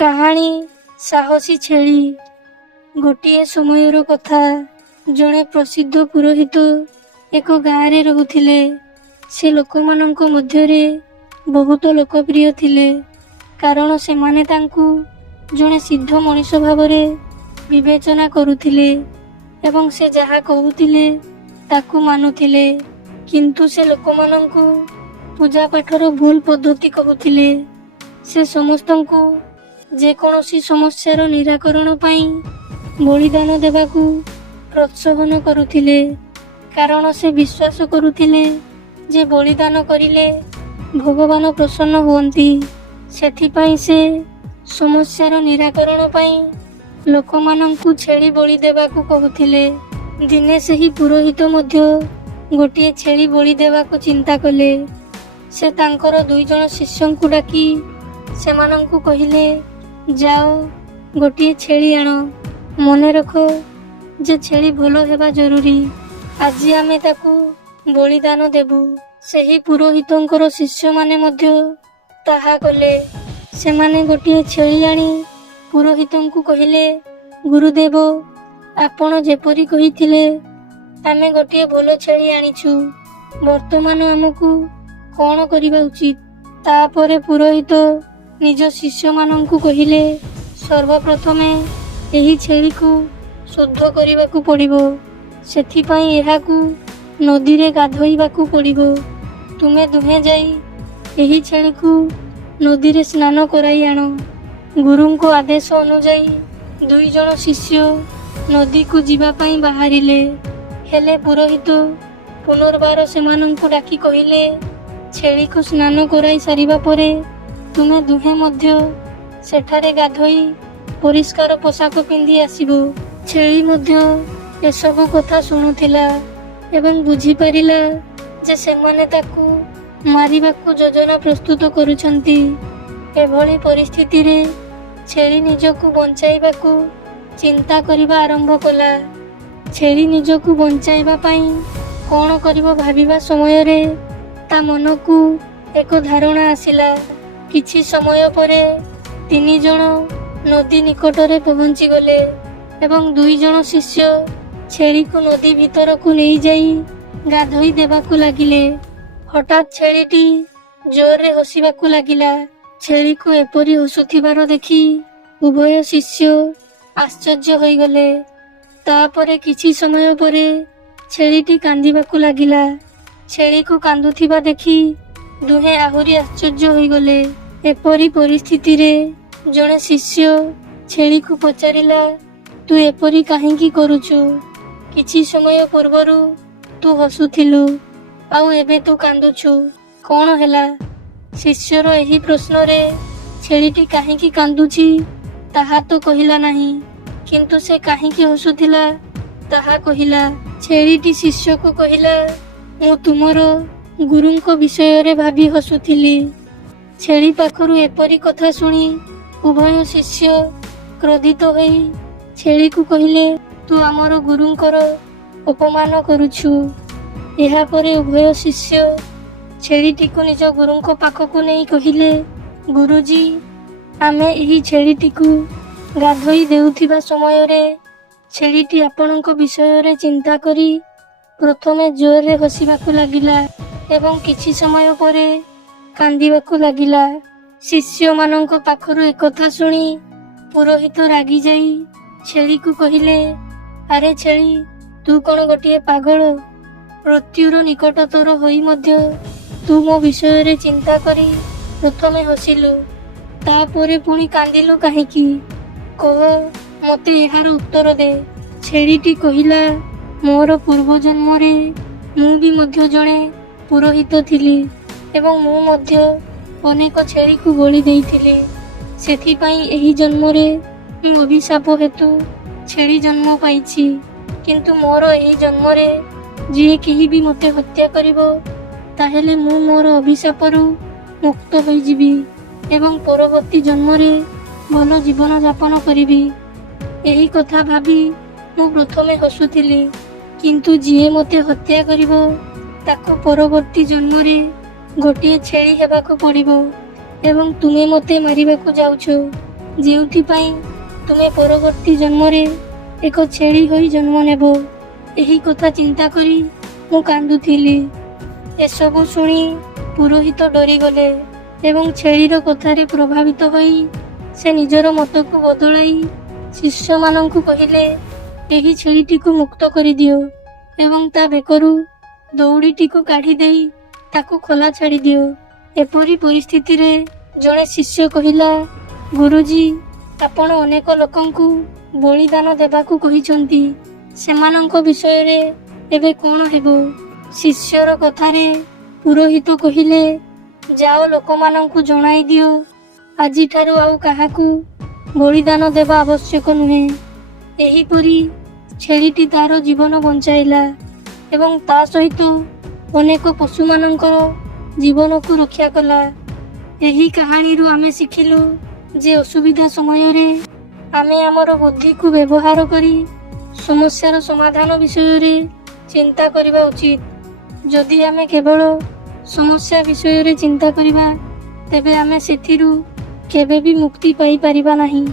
କାହାଣୀ ସାହସୀ ଛେଳି। ଗୋଟିଏ ସମୟର କଥା। ଜଣେ ପ୍ରସିଦ୍ଧ ପୁରୋହିତ ଏକ ଗାଁରେ ରହୁଥିଲେ। ସେ ଲୋକମାନଙ୍କ ମଧ୍ୟରେ ବହୁତ ଲୋକପ୍ରିୟ ଥିଲେ, କାରଣ ସେମାନେ ତାଙ୍କୁ ଜଣେ ସିଦ୍ଧ ମଣିଷ ଭାବରେ ବିବେଚନା କରୁଥିଲେ ଏବଂ ସେ ଯାହା କହୁଥିଲେ ତାକୁ ମାନୁଥିଲେ। କିନ୍ତୁ ସେ ଲୋକମାନଙ୍କୁ ପୂଜା ପାଠର ଭୁଲ ପଦ୍ଧତି କହୁଥିଲେ। ସେ ସମସ୍ତଙ୍କୁ ଯେକୌଣସି ସମସ୍ୟାର ନିରାକରଣ ପାଇଁ ବଳିଦାନ ଦେବାକୁ ପ୍ରୋତ୍ସାହନ କରୁଥିଲେ, କାରଣ ସେ ବିଶ୍ୱାସ କରୁଥିଲେ ଯେ ବଳିଦାନ କରିଲେ ଭଗବାନ ପ୍ରସନ୍ନ ହୁଅନ୍ତି। ସେଥିପାଇଁ ସେ ସମସ୍ୟାର ନିରାକରଣ ପାଇଁ ଲୋକମାନଙ୍କୁ ଛେଳି ବଳି ଦେବାକୁ କହୁଥିଲେ। ଦିନେ ସେହି ପୁରୋହିତ ମଧ୍ୟ ଗୋଟିଏ ଛେଳି ବଳି ଦେବାକୁ ଚିନ୍ତା କଲେ। ସେ ତାଙ୍କର 2 ଜଣ ଶିଷ୍ୟଙ୍କୁ ଡାକି ସେମାନଙ୍କୁ କହିଲେ, ଯାଅ ଗୋଟିଏ ଛେଳି ଆଣ। ମନେ ରଖ ଯେ ଛେଳି ଭଲ ହେବା ଜରୁରୀ। ଆଜି ଆମେ ତାକୁ ବଳିଦାନ ଦେବୁ। ସେହି ପୁରୋହିତଙ୍କର ଶିଷ୍ୟମାନେ ମଧ୍ୟ ତାହା କଲେ। ସେମାନେ ଗୋଟିଏ ଛେଳି ଆଣି ପୁରୋହିତଙ୍କୁ କହିଲେ, ଗୁରୁଦେବ, ଆପଣ ଯେପରି କହିଥିଲେ ଆମେ ଗୋଟିଏ ଭଲ ଛେଳି ଆଣିଛୁ। ବର୍ତ୍ତମାନ ଆମକୁ କ'ଣ କରିବା ଉଚିତ? ତାପରେ ପୁରୋହିତ ନିଜ ଶିଷ୍ୟମାନଙ୍କୁ କହିଲେ, ସର୍ବପ୍ରଥମେ ଏହି ଛେଳିକୁ ଶୁଦ୍ଧ କରିବାକୁ ପଡ଼ିବ। ସେଥିପାଇଁ ଏହାକୁ ନଦୀରେ ଗାଧୋଇବାକୁ ପଡ଼ିବ। ତୁମେ ଦୁହେଁ ଯାଇ ଏହି ଛେଳିକୁ ନଦୀରେ ସ୍ନାନ କରାଇ ଆଣ। ଗୁରୁଙ୍କ ଆଦେଶ ଅନୁଯାୟୀ 2 ଜଣ ଶିଷ୍ୟ ନଦୀକୁ ଯିବା ପାଇଁ ବାହାରିଲେ। ହେଲେ ପୁରୋହିତ ପୁନର୍ବାର ସେମାନଙ୍କୁ ଡାକି କହିଲେ, ଛେଳିକୁ ସ୍ନାନ କରାଇ ସାରିବା ପରେ ତୁମେ ଦୁହେଁ ମଧ୍ୟ ସେଠାରେ ଗାଧୋଇ ପରିଷ୍କାର ପୋଷାକ ପିନ୍ଧି ଆସିବ। ଛେଳି ମଧ୍ୟ ଏସବୁ କଥା ଶୁଣୁଥିଲା ଏବଂ ବୁଝିପାରିଲା ଯେ ସେମାନେ ତାକୁ ମାରିବାକୁ ଯୋଜନା ପ୍ରସ୍ତୁତ କରୁଛନ୍ତି। ଏଭଳି ପରିସ୍ଥିତିରେ ଛେଳି ନିଜକୁ ବଞ୍ଚାଇବାକୁ ଚିନ୍ତା କରିବା ଆରମ୍ଭ କଲା। ଛେଳି ନିଜକୁ ବଞ୍ଚାଇବା ପାଇଁ କ'ଣ କରିବ ଭାବିବା ସମୟରେ ତା ମନକୁ ଏକ ଧାରଣା ଆସିଲା। କିଛି ସମୟ ପରେ 3 ଜଣ ନଦୀ ନିକଟରେ ପହଞ୍ଚିଗଲେ ଏବଂ 2 ଜଣ ଶିଷ୍ୟ ଛେଳିକୁ ନଦୀ ଭିତରକୁ ନେଇଯାଇ ଗାଧୋଇ ଦେବାକୁ ଲାଗିଲେ। ହଠାତ୍ ଛେଳିଟି ଜୋରରେ ହସିବାକୁ ଲାଗିଲା। ଛେଳିକୁ ଏପରି ହସୁଥିବାର ଦେଖି ଉଭୟ ଶିଷ୍ୟ ଆଶ୍ଚର୍ଯ୍ୟ ହୋଇଗଲେ। ତାପରେ କିଛି ସମୟ ପରେ ଛେଳିଟି କାନ୍ଦିବାକୁ ଲାଗିଲା। ଛେଳିକୁ କାନ୍ଦୁଥିବା ଦେଖି ଦୁହେଁ ଆହୁରି ଆଶ୍ଚର୍ଯ୍ୟ ହୋଇଗଲେ। ଏପରି ପରିସ୍ଥିତିରେ ଜଣେ ଶିଷ୍ୟ ଛେଳିକୁ ପଚାରିଲା, ତୁ ଏପରି କାହିଁକି କରୁଛୁ? କିଛି ସମୟ ପୂର୍ବରୁ ତୁ ହସୁଥିଲୁ, ଆଉ ଏବେ ତୁ କାନ୍ଦୁଛୁ, କ'ଣ ହେଲା? ଶିଷ୍ୟର ଏହି ପ୍ରଶ୍ନରେ ଛେଳିଟି କାହିଁକି କାନ୍ଦୁଛି ତାହା ତ କହିଲା ନାହିଁ, କିନ୍ତୁ ସେ କାହିଁକି ହସୁଥିଲା ତାହା କହିଲା। ଛେଳିଟି ଶିଷ୍ୟକୁ କହିଲା, ମୁଁ ତୁମର ଗୁରୁଙ୍କ ବିଷୟରେ ଭାବି ହସୁଥିଲି। ଛେଳି ପାଖରୁ ଏପରି କଥା ଶୁଣି ଉଭୟ ଶିଷ୍ୟ କ୍ରୋଧିତ ହୋଇ ଛେଳିକୁ କହିଲେ, ତୁ ଆମର ଗୁରୁଙ୍କର ଅପମାନ କରୁଛୁ। ଏହାପରେ ଉଭୟ ଶିଷ୍ୟ ଛେଳିଟିକୁ ନିଜ ଗୁରୁଙ୍କ ପାଖକୁ ନେଇ କହିଲେ, ଗୁରୁଜୀ, ଆମେ ଏହି ଛେଳିଟିକୁ ଗାଧୋଇ ଦେଉଥିବା ସମୟରେ ଛେଳିଟି ଆପଣଙ୍କ ବିଷୟରେ ଚିନ୍ତା କରି ପ୍ରଥମେ ଜୋରରେ ହସିବାକୁ ଲାଗିଲା ଏବଂ କିଛି ସମୟ ପରେ କାନ୍ଦିବାକୁ ଲାଗିଲା। ଶିଷ୍ୟମାନଙ୍କ ପାଖରୁ ଏକଥା ଶୁଣି ପୁରୋହିତ ରାଗିଯାଇ ଛେଳିକୁ କହିଲେ, ଆରେ ଛେଳି, ତୁ କ'ଣ ଗୋଟିଏ ପାଗଳ? ମୃତ୍ୟୁର ନିକଟତର ହୋଇ ମଧ୍ୟ ତୁ ମୋ ବିଷୟରେ ଚିନ୍ତା କରି ପ୍ରଥମେ ହସିଲୁ, ତାପରେ ପୁଣି କାନ୍ଦିଲୁ କାହିଁକି? କହ, ମୋତେ ଏହାର ଉତ୍ତର ଦେ। ଛେଳିଟି କହିଲା, ମୋର ପୂର୍ବଜନ୍ମରେ ମୁଁ ବି ମଧ୍ୟ ଜଣେ ପୁରୋହିତ ଥିଲି ଏବଂ ମୁଁ ମଧ୍ୟ ଅନେକ ଛେଳିକୁ ବଳି ଦେଇଥିଲି। ସେଥିପାଇଁ ଏହି ଜନ୍ମରେ ମୁଁ ଅଭିଶାପ ହେତୁ ଛେଳି ଜନ୍ମ ପାଇଛି। କିନ୍ତୁ ମୋର ଏହି ଜନ୍ମରେ ଯିଏ କେହି ବି ମୋତେ ହତ୍ୟା କରିବ, ତାହେଲେ ମୁଁ ମୋର ଅଭିଶାପରୁ ମୁକ୍ତ ହୋଇଯିବି ଏବଂ ପରବର୍ତ୍ତୀ ଜନ୍ମରେ ଭଲ ଜୀବନ ଯାପନ କରିବି। ଏହି କଥା ଭାବି ମୁଁ ପ୍ରଥମେ ହସୁଥିଲି, କିନ୍ତୁ ଯିଏ ମୋତେ ହତ୍ୟା କରିବ ତାକୁ ପରବର୍ତ୍ତୀ ଜନ୍ମରେ ଗୋଟିଏ ଛେଳି ହେବାକୁ ପଡ଼ିବ ଏବଂ ତୁମେ ମୋତେ ମାରିବାକୁ ଯାଉଛ। ଯେଉଁଥିପାଇଁ ତୁମେ ପରବର୍ତ୍ତୀ ଜନ୍ମରେ ଏକ ଛେଳି ହୋଇ ଜନ୍ମ ନେବ। ଏହି କଥା ଚିନ୍ତା କରି ମୁଁ କାନ୍ଦୁଥିଲି। ଏସବୁ ଶୁଣି ପୁରୋହିତ ଡରିଗଲେ ଏବଂ ଛେଳିର କଥାରେ ପ୍ରଭାବିତ ହୋଇ ସେ ନିଜର ମତକୁ ବଦଳାଇ ଶିଷ୍ୟମାନଙ୍କୁ କହିଲେ, ଏହି ଛେଳିଟିକୁ ମୁକ୍ତ କରିଦିଅ ଏବଂ ତା ବେକରୁ ଦଉଡ଼ିଟିକୁ କାଢ଼ି ଦେଇ ତାକୁ ଖୋଲା ଛାଡ଼ିଦିଅ। ଏପରି ପରିସ୍ଥିତିରେ ଜଣେ ଶିଷ୍ୟ କହିଲା, ଗୁରୁଜୀ, ଆପଣ ଅନେକ ଲୋକଙ୍କୁ ବଳିଦାନ ଦେବାକୁ କହିଛନ୍ତି। ସେମାନଙ୍କ ବିଷୟରେ ଏବେ କ'ଣ ହେବ? ଶିଷ୍ୟର କଥାରେ ପୁରୋହିତ କହିଲେ, ଯାଅ ଲୋକମାନଙ୍କୁ ଜଣାଇ ଦିଅ, ଆଜିଠାରୁ ଆଉ କାହାକୁ ବଳିଦାନ ଦେବା ଆବଶ୍ୟକ ନୁହେଁ। ଏହିପରି ଛେଳିଟି ତାର ଜୀବନ ବଞ୍ଚାଇଲା ଏବଂ ତା ସହିତ ଅନେକ ପଶୁମାନଙ୍କର ଜୀବନକୁ ରକ୍ଷା କଲା। ଏହି କାହାଣୀରୁ ଆମେ ଶିଖିଲୁ ଯେ ଅସୁବିଧା ସମୟରେ ଆମେ ଆମର ବୁଦ୍ଧିକୁ ବ୍ୟବହାର କରି ସମସ୍ୟାର ସମାଧାନ ବିଷୟରେ ଚିନ୍ତା କରିବା ଉଚିତ। ଯଦି ଆମେ କେବଳ ସମସ୍ୟା ବିଷୟରେ ଚିନ୍ତା କରିବା, ତେବେ ଆମେ ସେଥିରୁ କେବେ ବି ମୁକ୍ତି ପାଇପାରିବା ନାହିଁ।